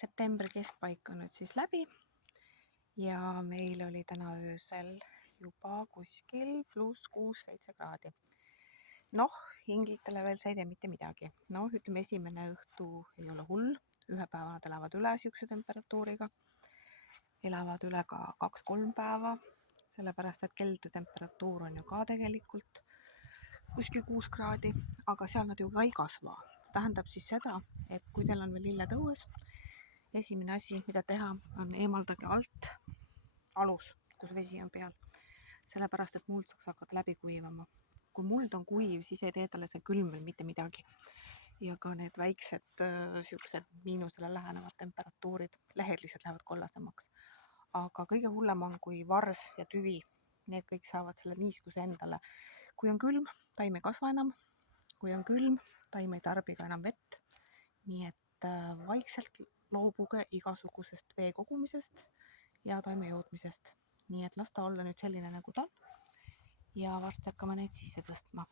Septembri keskpaik on nüüd siis läbi ja meil oli täna öösel juba kuskil +6-7 kraadi. Noh, inglitele veel see ei tee mitte midagi. Noh, ütleme esimene õhtu ei ole hull, ühe päeva nad elavad üle siukse temperatuuriga. Elavad üle ka 2-3 päeva, sellepärast et keldri temperatuur on ju ka tegelikult kuskil 6 kraadi, aga seal nad ju ka ei kasva. See tähendab siis seda, et kui teil on veel lilled õues, esimene asi, mida teha, on eemaldage alt alus, kus vesi on peal, sellepärast et muld saaks hakata läbi kuivama. Kui muld on kuiv, siis ei tee talle see külm veel mitte midagi. Ja ka need väiksed siuksed miinusele lähenevad temperatuurid, lehed lihtsalt lähevad kollasemaks. Aga kõige hullem on, kui vars ja tüvi, need kõik saavad selle niiskuse endale. Kui on külm, taim ei kasva enam. Kui on külm, taim ei tarbi ka enam vett. Nii et vaikselt loobuge igasugusest vee kogumisest ja taime jootmisest. Nii et las ta olla nüüd selline, nagu ta on. Ja varsti hakkame neid sisse tõstma.